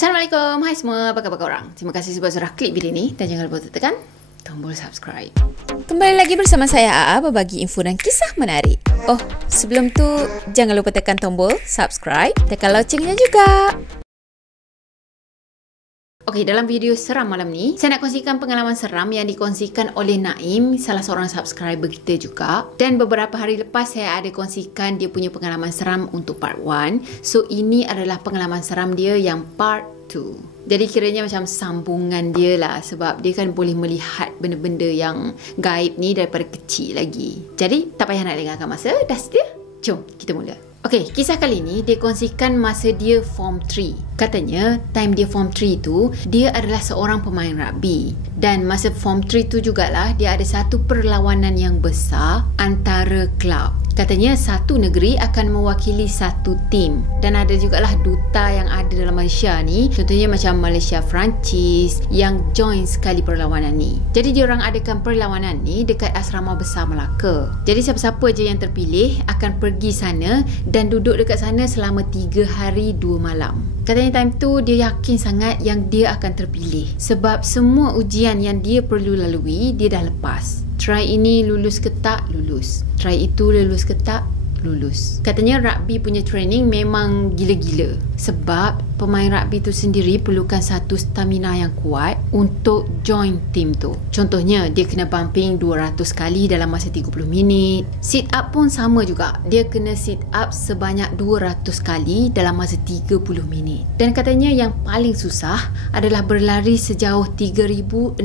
Assalamualaikum, hai semua, apa khabar korang? Terima kasih sebab sudah klik video ni dan jangan lupa tekan tombol subscribe. Kembali lagi bersama saya AA berbagi info dan kisah menarik. Oh, sebelum tu jangan lupa tekan tombol subscribe, tekan loncengnya juga. Okey, dalam video seram malam ni, saya nak kongsikan pengalaman seram yang dikongsikan oleh Naim, salah seorang subscriber kita juga. Dan beberapa hari lepas saya ada kongsikan dia punya pengalaman seram untuk part 1. So, ini adalah pengalaman seram dia yang part 2. Jadi kiranya macam sambungan dia lah, sebab dia kan boleh melihat benda-benda yang gaib ni daripada kecil lagi. Jadi, tak payah nak dengarkan masa. Dah sedia? Jom, kita mula. Okey, kisah kali ni dia kongsikan masa dia Form 3. Katanya, time dia Form 3 tu, dia adalah seorang pemain rugby. Dan masa Form 3 tu jugalah, dia ada satu perlawanan yang besar antara kelab. Katanya, satu negeri akan mewakili satu tim. Dan ada jugalah duta yang ada dalam Malaysia ni. Contohnya macam Malaysia Perancis yang join sekali perlawanan ni. Jadi, diorang adakan perlawanan ni dekat Asrama Besar Melaka. Jadi, siapa-siapa je yang terpilih akan pergi sana dan duduk dekat sana selama 3 hari 2 malam. Katanya time tu dia yakin sangat yang dia akan terpilih. Sebab semua ujian yang dia perlu lalui, dia dah lepas. Try ini lulus ke tak? Lulus. Try itu lulus ke tak? Lulus. Katanya rugby punya training memang gila-gila. Sebab pemain rugby tu sendiri perlukan satu stamina yang kuat untuk join team tu. Contohnya, dia kena bumping 200 kali dalam masa 30 minit. Sit up pun sama juga. Dia kena sit up sebanyak 200 kali dalam masa 30 minit. Dan katanya yang paling susah adalah berlari sejauh 3,600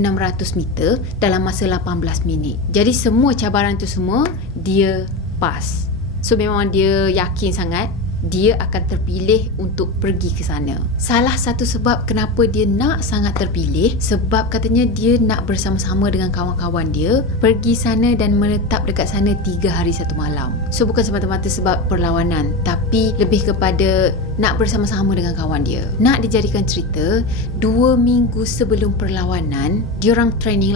meter dalam masa 18 minit. Jadi semua cabaran tu semua dia pass. So memang dia yakin sangat dia akan terpilih untuk pergi ke sana. Salah satu sebab kenapa dia nak sangat terpilih, sebab katanya dia nak bersama-sama dengan kawan-kawan dia pergi sana dan menetap dekat sana 3 hari 1 malam. So bukan semata-mata sebab perlawanan, tapi lebih kepada nak bersama-sama dengan kawan dia. Nak dijadikan cerita, 2 minggu sebelum perlawanan, diorang training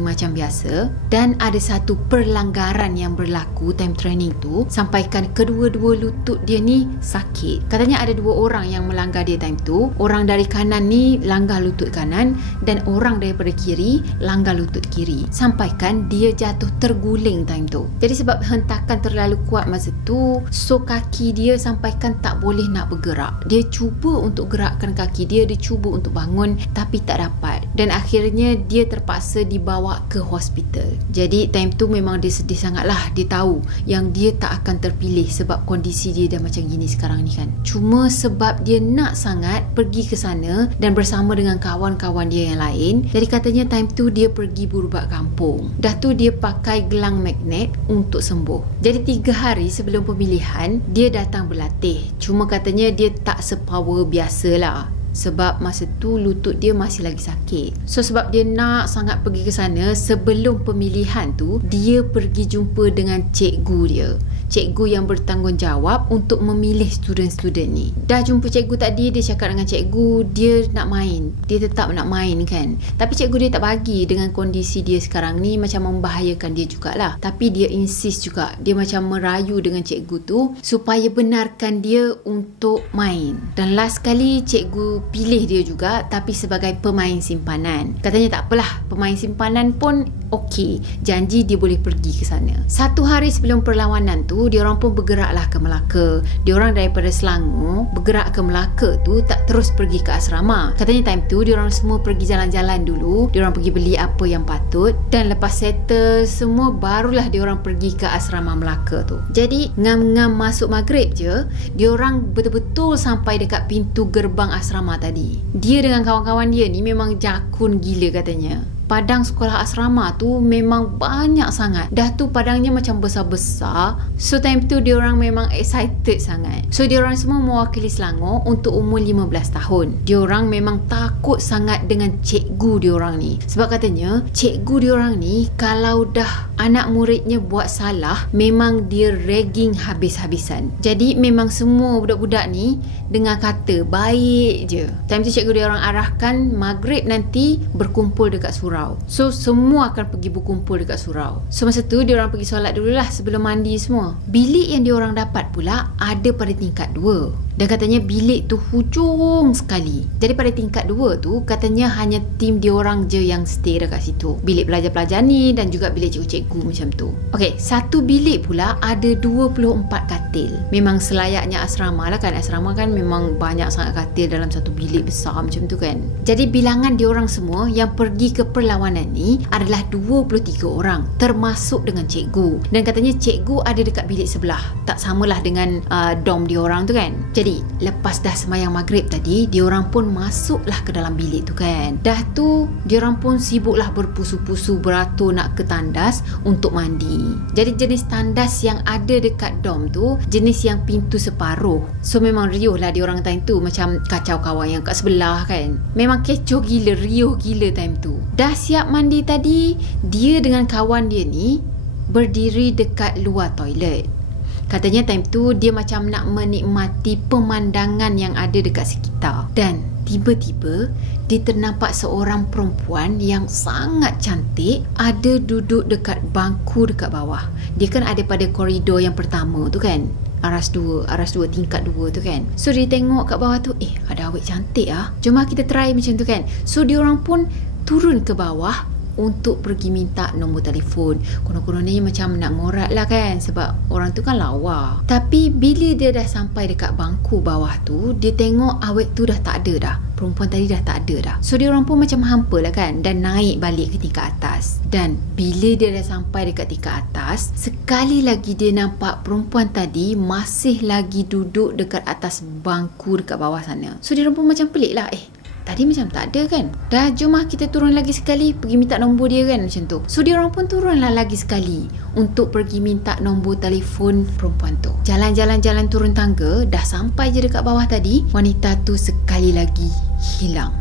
macam biasa. Dan ada satu perlanggaran yang berlaku time training tu, sampaikan kedua-dua lutut dia ni sakit. Katanya ada 2 orang yang melanggar dia time tu. Orang dari kanan ni langgar lutut kanan dan orang daripada kiri langgar lutut kiri. Sampaikan dia jatuh terguling time tu. Jadi sebab hentakan terlalu kuat masa tu, so kaki dia sampaikan tak boleh nak bergerak. Dia cuba untuk gerakkan kaki dia, dia cuba untuk bangun tapi tak dapat. Dan akhirnya dia terpaksa dibawa ke hospital. Jadi time tu memang dia sedih sangat lah. Dia tahu yang dia tak akan terpilih sebab kondisi dia dah macam gini sekarang ni kan. Cuma sebab dia nak sangat pergi ke sana dan bersama dengan kawan-kawan dia yang lain, jadi katanya time tu dia pergi berubat kampung. Dah tu dia pakai gelang magnet untuk sembuh. Jadi 3 hari sebelum pemilihan, dia datang berlatih. Cuma katanya dia tak sepower biasa lah. Sebab masa tu lutut dia masih lagi sakit. So sebab dia nak sangat pergi ke sana, sebelum pemilihan tu dia pergi jumpa dengan cikgu dia. Cikgu yang bertanggungjawab untuk memilih student-student ni. Dah jumpa cikgu tadi, dia cakap dengan cikgu dia nak main. Dia tetap nak main kan. Tapi cikgu dia tak bagi dengan kondisi dia sekarang ni, macam membahayakan dia jugalah. Tapi dia insist juga. Dia macam merayu dengan cikgu tu supaya benarkan dia untuk main. Dan last kali cikgu pilih dia juga, tapi sebagai pemain simpanan. Katanya tak apalah, pemain simpanan pun okey. Janji dia boleh pergi ke sana. 1 hari sebelum perlawanan tu, diorang pun bergeraklah ke Melaka. Diorang daripada Selangor bergerak ke Melaka tu, tak terus pergi ke asrama. Katanya time tu diorang semua pergi jalan-jalan dulu. Diorang pergi beli apa yang patut, dan lepas settle semua, barulah diorang pergi ke asrama Melaka tu. Jadi ngam-ngam masuk maghrib je, diorang betul-betul sampai dekat pintu gerbang asrama tadi. Dia dengan kawan-kawan dia ni memang jakun gila katanya. Padang sekolah asrama tu memang banyak sangat. Dah tu padangnya macam besar-besar. So time tu diorang memang excited sangat. So diorang semua mewakili Selangor untuk umur 15 tahun. Diorang memang takut sangat dengan cikgu diorang ni. Sebab katanya cikgu diorang ni kalau dah anak muridnya buat salah, memang dia ragging habis-habisan. Jadi memang semua budak-budak ni dengar kata baik je. Time tu cikgu diorang arahkan maghrib nanti berkumpul dekat surau. So semua akan pergi berkumpul dekat surau. So masa tu diorang pergi solat dululah sebelum mandi semua. Bilik yang diorang dapat pula ada pada tingkat 2. Dan katanya bilik tu hujung sekali. Jadi pada tingkat 2 tu katanya hanya tim diorang je yang stay dekat situ. Bilik pelajar-pelajar ni dan juga bilik cikgu-cikgu macam tu. Okey, satu bilik pula ada 24 katil. Memang selayaknya asrama lah kan. Asrama kan memang banyak sangat katil dalam satu bilik besar macam tu kan. Jadi bilangan diorang semua yang pergi ke perlawanan ni adalah 23 orang, termasuk dengan cikgu. Dan katanya cikgu ada dekat bilik sebelah. Tak samalah dengan dom diorang tu kan. Jadi lepas dah sembahyang maghrib tadi, diorang pun masuklah ke dalam bilik tu kan. Dah tu diorang pun sibuklah berpusu-pusu beratur nak ke tandas untuk mandi. Jadi jenis tandas yang ada dekat dom tu jenis yang pintu separuh. So memang riuh lah diorang time tu, macam kacau kawan yang kat sebelah kan. Memang kecoh gila, riuh gila time tu. Dah siap mandi tadi, dia dengan kawan dia ni berdiri dekat luar toilet. Katanya time tu dia macam nak menikmati pemandangan yang ada dekat sekitar. Dan tiba-tiba dia ternampak seorang perempuan yang sangat cantik ada duduk dekat bangku dekat bawah. Dia kan ada pada koridor yang pertama tu kan, aras 2 tingkat 2 tu kan. So dia tengok kat bawah tu, ada awet cantik ah. Jom kita try macam tu kan. So diorang pun turun ke bawah untuk pergi minta nombor telefon. Konon-kononnya macam nak ngorat lah kan, sebab orang tu kan lawa. Tapi bila dia dah sampai dekat bangku bawah tu, dia tengok awet tu dah tak ada dah. Perempuan tadi dah tak ada dah. So dia orang pun macam hampa lah kan, dan naik balik ke tingkat atas. Dan bila dia dah sampai dekat tingkat atas, sekali lagi dia nampak perempuan tadi masih lagi duduk dekat atas bangku dekat bawah sana. So dia orang pun macam pelik lah, tadi macam tak ada kan. Dah jom kita turun lagi sekali, pergi minta nombor dia kan, macam tu. So dia orang pun turunlah lagi sekali untuk pergi minta nombor telefon perempuan tu. Jalan-jalan turun tangga, dah sampai je dekat bawah tadi, wanita tu sekali lagi hilang.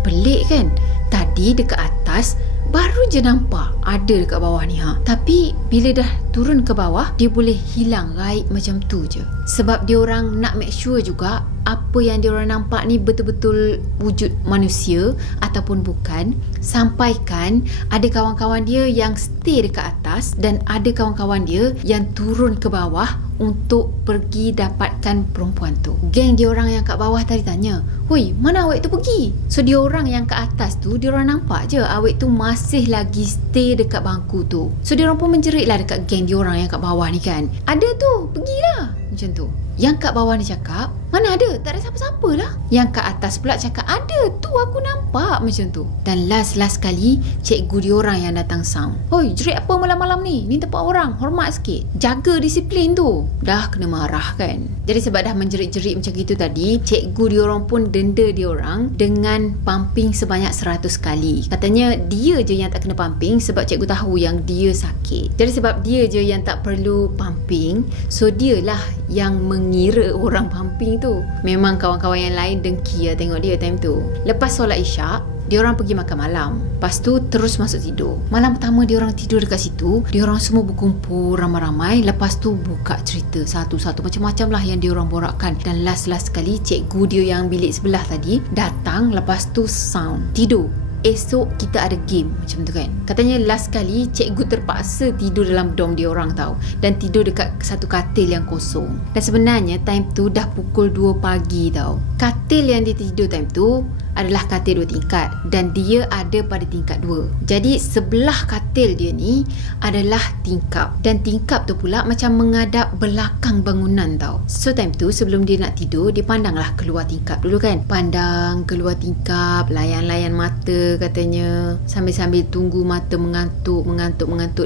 Pelik kan. Tadi dekat atas baru je nampak ada dekat bawah ni Tapi bila dah turun ke bawah, dia boleh hilang gaib macam tu je. Sebab dia orang nak make sure juga apa yang dia orang nampak ni betul-betul wujud manusia ataupun bukan. Sampaikan ada kawan-kawan dia yang stay dekat atas dan ada kawan-kawan dia yang turun ke bawah untuk pergi dapatkan perempuan tu. Geng dia orang yang kat bawah tadi tanya, "Hoi, mana awet tu pergi?" So dia orang yang kat atas tu, dia orang nampak je awet tu masih lagi stay dekat bangku tu. So dia orang pun menjerit lah dekat geng dia orang yang kat bawah ni kan, "Ada tu, pergilah." Macam tu. Yang kat bawah ni cakap, "Mana ada, tak ada siapa-siapa lah." Yang kat atas pula cakap, "Ada tu, aku nampak." Macam tu. Dan last kali cikgu diorang yang datang sound, "Hoi, jerit apa malam-malam ni? Ni tempat orang, hormat sikit, jaga disiplin tu." Dah kena marah kan. Jadi sebab dah menjerit-jerit macam gitu tadi, cikgu diorang pun denda diorang dengan pumping sebanyak 100 kali. Katanya dia je yang tak kena pumping sebab cikgu tahu yang dia sakit. Jadi sebab dia je yang tak perlu pumping, so dialah yang mengira orang pumping tu. Memang kawan-kawan yang lain dengki lah tengok dia time tu. Lepas solat isyak, diorang pergi makan malam. Lepas tu terus masuk tidur. Malam pertama diorang tidur dekat situ, diorang semua berkumpul ramai-ramai. Lepas tu buka cerita satu-satu, macam-macam lah yang diorang borakkan. Dan last sekali cikgu dia yang bilik sebelah tadi datang. Lepas tu sound tidur, esok kita ada game macam tu kan. Katanya last kali cikgu terpaksa tidur dalam dom dia orang tau, dan tidur dekat satu katil yang kosong. Dan sebenarnya time tu dah pukul 2 pagi tau. Katil yang dia tidur time tu adalah katil 2 tingkat dan dia ada pada tingkat 2. Jadi sebelah katil dia ni adalah tingkap, dan tingkap tu pula macam menghadap belakang bangunan tau. So time tu sebelum dia nak tidur, dia pandanglah keluar tingkap dulu kan. Pandang keluar tingkap, layan-layan mata katanya, sambil-sambil tunggu mata mengantuk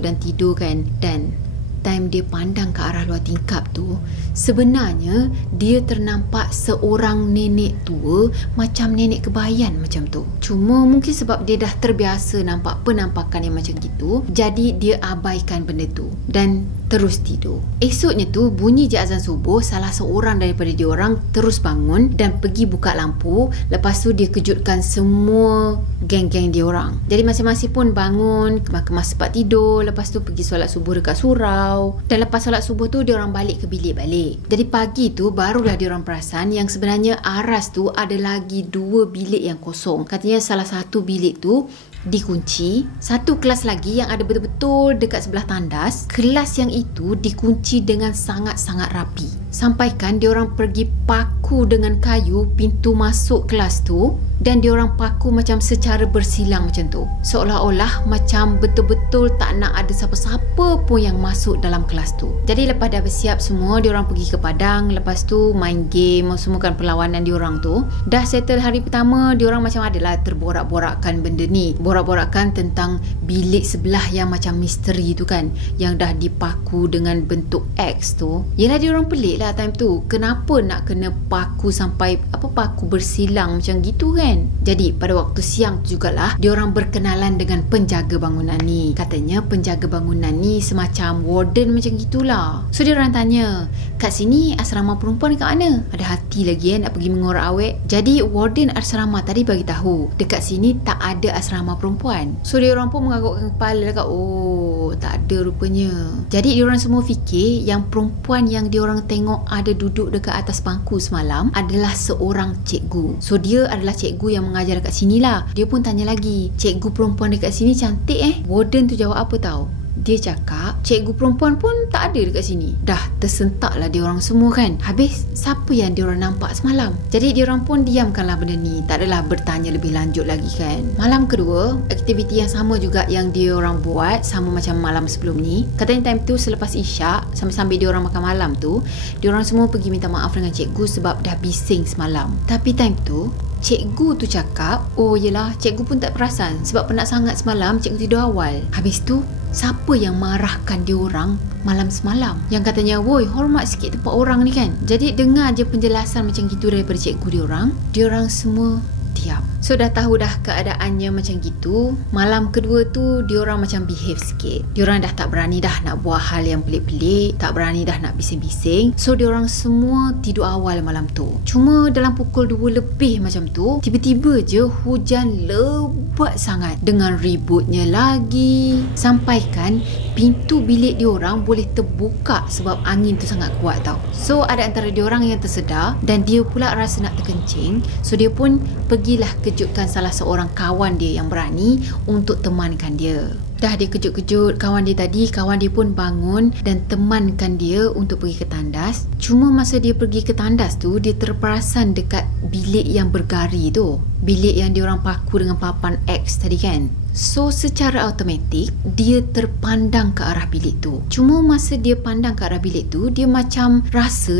dan tidur kan. Dan time dia pandang ke arah luar tingkap tu, sebenarnya dia ternampak seorang nenek tua, macam nenek kebayan macam tu. Cuma mungkin sebab dia dah terbiasa nampak penampakan yang macam gitu, jadi dia abaikan benda tu dan terus tidur. Esoknya tu bunyi je azan subuh, salah seorang daripada dia orang terus bangun dan pergi buka lampu. Lepas tu dia kejutkan semua geng-geng dia orang. Jadi masing-masing pun bangun, kemas tempat tidur, lepas tu pergi solat subuh dekat surau. Dan lepas solat subuh tu dia orang balik ke bilik balik. Jadi pagi tu barulah dia orang perasan yang sebenarnya aras tu ada lagi 2 bilik yang kosong. Katanya salah satu bilik tu dikunci, satu kelas lagi yang ada betul-betul dekat sebelah tandas, kelas yang itu dikunci dengan sangat-sangat rapi. Sampaikan diorang pergi paku dengan kayu pintu masuk kelas tu, dan diorang paku macam secara bersilang macam tu. Seolah-olah macam betul-betul tak nak ada siapa-siapa pun yang masuk dalam kelas tu. Jadi lepas dah bersiap semua, diorang pergi ke padang. Lepas tu main game, semua kan perlawanan diorang tu. Dah settle hari pertama, diorang macam adalah terborak-borakkan benda ni. Borak-borakkan tentang bilik sebelah yang macam misteri tu kan, yang dah dipaku dengan bentuk X tu. Yelah, diorang pelik lah time tu. Kenapa nak kena paku sampai paku bersilang macam gitu kan? Jadi pada waktu siang tu jugalah diorang berkenalan dengan penjaga bangunan ni. Katanya penjaga bangunan ni semacam warden macam gitulah. So diorang tanya, kat sini asrama perempuan kat mana? Ada hati lagi nak pergi mengorak awek. Jadi warden asrama tadi bagi tahu dekat sini tak ada asrama perempuan. So diorang pun menganggukkan kepala dekat, oh tak ada rupanya. Jadi diorang semua fikir yang perempuan yang diorang tengok ada duduk dekat atas bangku semalam adalah seorang cikgu. So dia adalah cikgu yang mengajar dekat sini lah. Dia pun tanya lagi, cikgu perempuan dekat sini cantik Warden tu jawab apa tahu? Dia cakap cikgu perempuan pun tak ada dekat sini. Dah tersentak lah diorang semua kan. Habis siapa yang diorang nampak semalam? Jadi diorang pun diamkanlah benda ni, tak adalah bertanya lebih lanjut lagi kan. Malam kedua, aktiviti yang sama juga yang diorang buat, sama macam malam sebelum ni. Katanya time tu selepas isyak, sambil-sambil diorang makan malam tu, diorang semua pergi minta maaf dengan cikgu sebab dah bising semalam. Tapi time tu cikgu tu cakap, oh yelah, cikgu pun tak perasan sebab penat sangat semalam cikgu tidur awal. Habis tu siapa yang marahkan diorang malam semalam? Yang katanya, woi, hormat sikit tempat orang ni kan. Jadi dengar je penjelasan macam gitu daripada cikgu diorang semua diam. So dah tahu dah keadaannya macam gitu. Malam kedua tu diorang macam behave sikit. Diorang dah tak berani dah nak buat hal yang pelik-pelik, tak berani dah nak bising-bising. So diorang semua tidur awal malam tu. Cuma dalam pukul 2 lebih macam tu, tiba-tiba je hujan lebat sangat dengan ributnya lagi. Sampaikan pintu bilik diorang boleh terbuka sebab angin tu sangat kuat tau. So ada antara diorang yang tersedar dan dia pula rasa nak terkencing. So dia pun pergilah kejutkan salah seorang kawan dia yang berani untuk temankan dia. Dah dia kejut-kejut kawan dia tadi, kawan dia pun bangun dan temankan dia untuk pergi ke tandas. Cuma masa dia pergi ke tandas tu, dia terperasan dekat bilik yang bergari tu. Bilik yang diorang paku dengan papan X tadi kan. So secara automatik dia terpandang ke arah bilik tu. Cuma masa dia pandang ke arah bilik tu, dia macam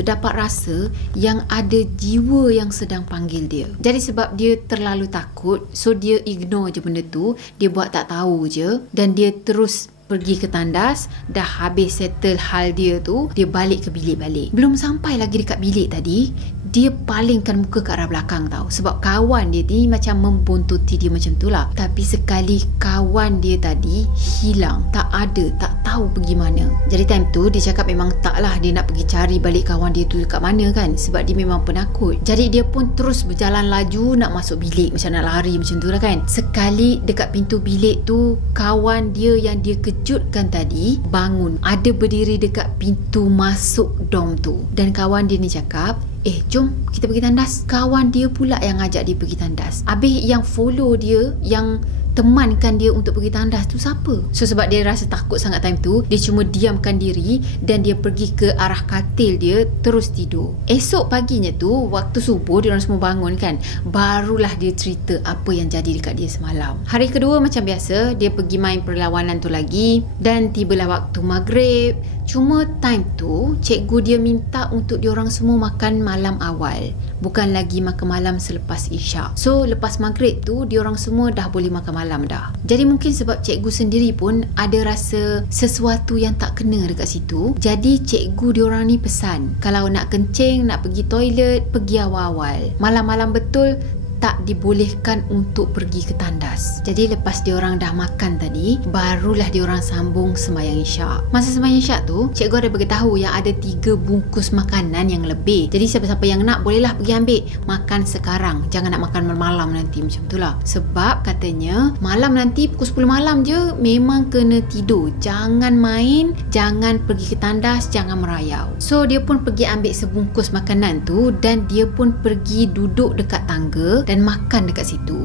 dapat rasa yang ada jiwa yang sedang panggil dia. Jadi sebab dia terlalu takut, so dia ignore je benda tu. Dia buat tak tahu je dan dia terus pergi ke tandas. Dah habis settle hal dia tu, dia balik ke bilik balik. Belum sampai lagi dekat bilik tadi, dia palingkan muka ke arah belakang tau. Sebab kawan dia ni macam membuntuti dia macam tu lah. Tapi sekali kawan dia tadi hilang, tak ada, tak tahu pergi mana. Jadi time tu dia cakap memang taklah dia nak pergi cari balik kawan dia tu dekat mana kan. Sebab dia memang penakut. Jadi dia pun terus berjalan laju nak masuk bilik, macam nak lari macam tu lah kan. Sekali dekat pintu bilik tu, kawan dia yang dia kejutkan tadi bangun, ada berdiri dekat pintu masuk dom tu. Dan kawan dia ni cakap, jom kita pergi tandas. Kawan dia pula yang ajak dia pergi tandas. Habis yang follow dia, yang temankan dia untuk pergi tandas tu siapa? So sebab dia rasa takut sangat time tu, dia cuma diamkan diri dan dia pergi ke arah katil dia, terus tidur. Esok paginya tu, waktu subuh diorang semua bangun kan, barulah dia cerita apa yang jadi dekat dia semalam. Hari kedua macam biasa, dia pergi main perlawanan tu lagi dan tibalah waktu maghrib. Cuma time tu cikgu dia minta untuk diorang semua makan malam awal, bukan lagi makan malam selepas isyak. So lepas maghrib tu diorang semua dah boleh makan malam dah. Jadi mungkin sebab cikgu sendiri pun ada rasa sesuatu yang tak kena dekat situ, jadi cikgu diorang ni pesan kalau nak kencing, nak pergi toilet, pergi awal-awal. Malam-malam betul tak dibolehkan untuk pergi ke tandas. Jadi lepas diorang dah makan tadi, barulah diorang sambung sembahyang isyak. Masa sembahyang isyak tu, cikgu ada beritahu yang ada 3 bungkus makanan yang lebih. Jadi siapa-siapa yang nak bolehlah pergi ambil. Makan sekarang, jangan nak makan malam nanti, macam tu lah. Sebab katanya malam nanti pukul 10 malam je memang kena tidur. Jangan main, jangan pergi ke tandas, jangan merayau. So dia pun pergi ambil sebungkus makanan tu dan dia pun pergi duduk dekat tangga dan makan dekat situ.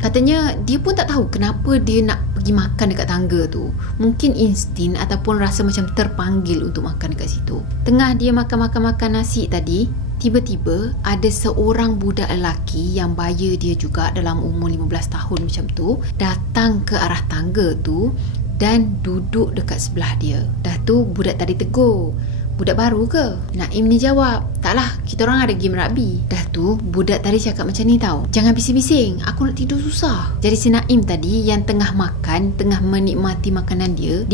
Katanya dia pun tak tahu kenapa dia nak pergi makan dekat tangga tu. Mungkin insting ataupun rasa macam terpanggil untuk makan dekat situ. Tengah dia makan nasi tadi, tiba-tiba ada seorang budak lelaki yang baya dia juga dalam umur 15 tahun macam tu, datang ke arah tangga tu dan duduk dekat sebelah dia. Dah tu budak tadi tegur, "Budak baru ke?" Naim ni jawab, "Taklah, kita orang ada game rugby." Dah tu budak tadi cakap macam ni tau, "Jangan bising-bising, aku nak tidur susah." Jadi si Naim tadi yang tengah makan, tengah menikmati makanan dia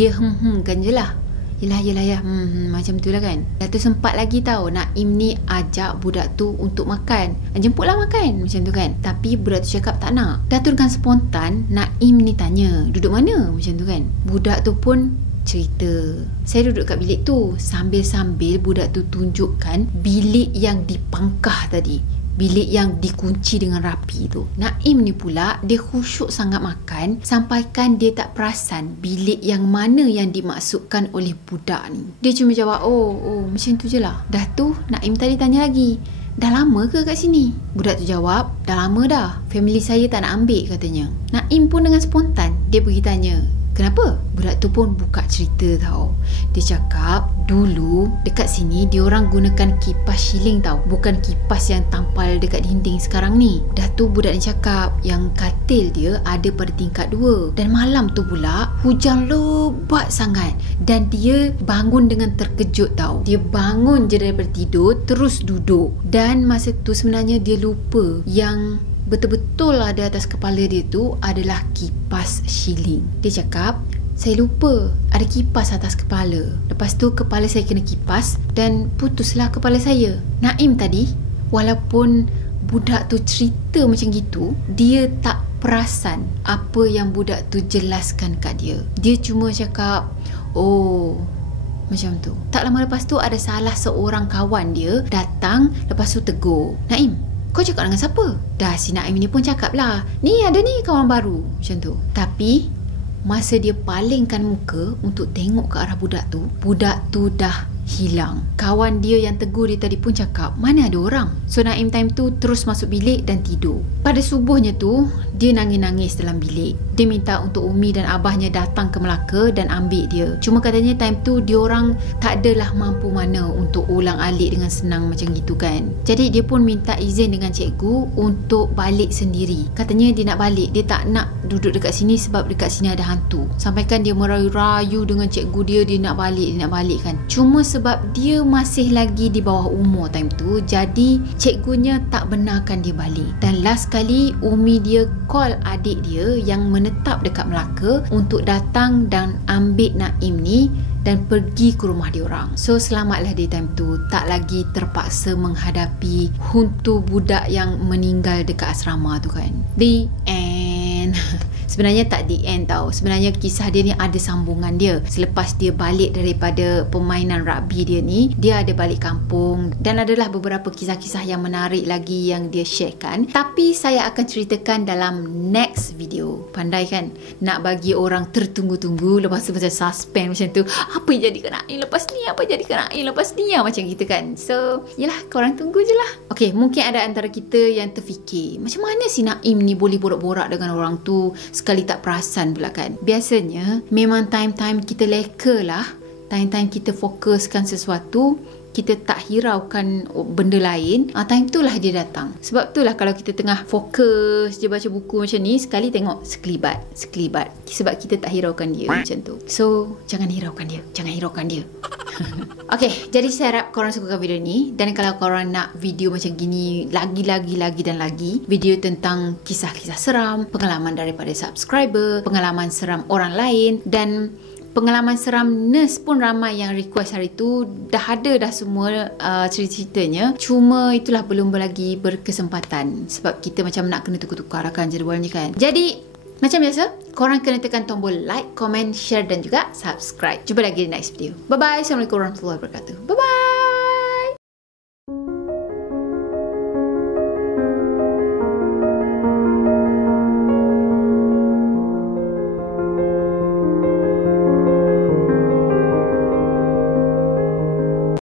kan je lah. Yelah ya, macam tu lah kan. Dah tu sempat lagi tau Naim ni ajak budak tu untuk makan, "Jemputlah makan," macam tu kan. Tapi budak tu cakap tak nak. Dah tu dengan spontan Naim ni tanya, "Duduk mana?" macam tu kan. Budak tu pun cerita, "Saya duduk kat bilik tu." Sambil-sambil budak tu tunjukkan bilik yang dipangkah tadi, bilik yang dikunci dengan rapi tu. Naim ni pula dia khusyuk sangat makan sampaikan dia tak perasan bilik yang mana yang dimaksudkan oleh budak ni. Dia cuma jawab, oh macam tu je lah. Dah tu Naim tadi tanya lagi, "Dah lama ke kat sini?" Budak tu jawab, "Dah lama dah. Family saya tak nak ambil," katanya. Naim pun dengan spontan dia pergi tanya, "Kenapa?" Budak tu pun buka cerita tau. Dia cakap dulu dekat sini dia orang gunakan kipas shilling tau, bukan kipas yang tampal dekat dinding sekarang ni. Dah tu budak ni cakap yang katil dia ada pada tingkat 2 dan malam tu pula hujan lebat sangat dan dia bangun dengan terkejut tau. Dia bangun je daripada tidur terus duduk dan masa tu sebenarnya dia lupa yang betul-betul ada atas kepala dia tu adalah kipas shilling. Dia cakap, "Saya lupa ada kipas atas kepala. Lepas tu kepala saya kena kipas dan putuslah kepala saya." Naim tadi, walaupun budak tu cerita macam gitu, dia tak perasan apa yang budak tu jelaskan kat dia. Dia cuma cakap, "Oh, macam tu." Tak lama lepas tu ada salah seorang kawan dia datang, lepas tu tegur, "Naim, kau cakap dengan siapa?" Dah si Naim ni pun cakap lah, "Ni ada ni kawan baru," macam tu. Tapi masa dia palingkan muka untuk tengok ke arah budak tu dah hilang. Kawan dia yang tegur dia tadi pun cakap, "Mana ada orang?" So Naim time tu terus masuk bilik dan tidur. Pada subuhnya tu dia nangis-nangis dalam bilik. Dia minta untuk Umi dan abahnya datang ke Melaka dan ambil dia. Cuma katanya time tu dia orang tak adalah mampu mana untuk ulang-alik dengan senang macam gitu kan. Jadi dia pun minta izin dengan cikgu untuk balik sendiri. Katanya dia nak balik, dia tak nak duduk dekat sini sebab dekat sini ada hantu. Sampaikan dia merayu-rayu dengan cikgu dia nak balik kan. Cuma sebab dia masih lagi di bawah umur time tu, jadi cikgunya tak benarkan dia balik. Dan last kali Umi dia call adik dia yang menetap dekat Melaka untuk datang dan ambil Naim ni dan pergi ke rumah dia orang. So selamatlah dia time tu, tak lagi terpaksa menghadapi hantu budak yang meninggal dekat asrama tu kan. The end. Sebenarnya tak the end tau. Sebenarnya kisah dia ni ada sambungan dia. Selepas dia balik daripada permainan rugby dia ni, dia ada balik kampung dan adalah beberapa kisah-kisah yang menarik lagi yang dia sharekan. Tapi saya akan ceritakan dalam next video. Pandai kan? Nak bagi orang tertunggu-tunggu, lepas tu macam suspense macam tu. Apa yang jadi kena Naim lepas ni? Apa yang jadi kena Naim lepas ni? Macam gitu kan. So, yelah, korang tunggu je lah. Okay, mungkin ada antara kita yang terfikir, macam mana si Naim ni boleh borak-borak dengan orang tu sekali tak perasan pula kan. Biasanya memang time-time kita leka lah, time-time kita fokuskan sesuatu, kita tak hiraukan benda lain, time tu lah dia datang. Sebab tu lah kalau kita tengah fokus je baca buku macam ni, sekali tengok sekelibat, sebab kita tak hiraukan dia macam tu. So jangan hiraukan dia. Okay, jadi saya harap korang suka video ni. Dan kalau korang nak video macam gini lagi dan lagi, video tentang kisah-kisah seram, pengalaman daripada subscriber, pengalaman seram orang lain, dan pengalaman seram nurse pun ramai yang request hari tu. Dah semua cerita-ceritanya. Cuma itulah belum lagi berkesempatan sebab kita macam nak kena tukar-tukarkan jadualnya kan. Jadi macam biasa, korang kena tekan tombol like, comment, share dan juga subscribe. Jumpa lagi di next video. Bye bye. Assalamualaikum warahmatullahi wabarakatuh. Bye bye.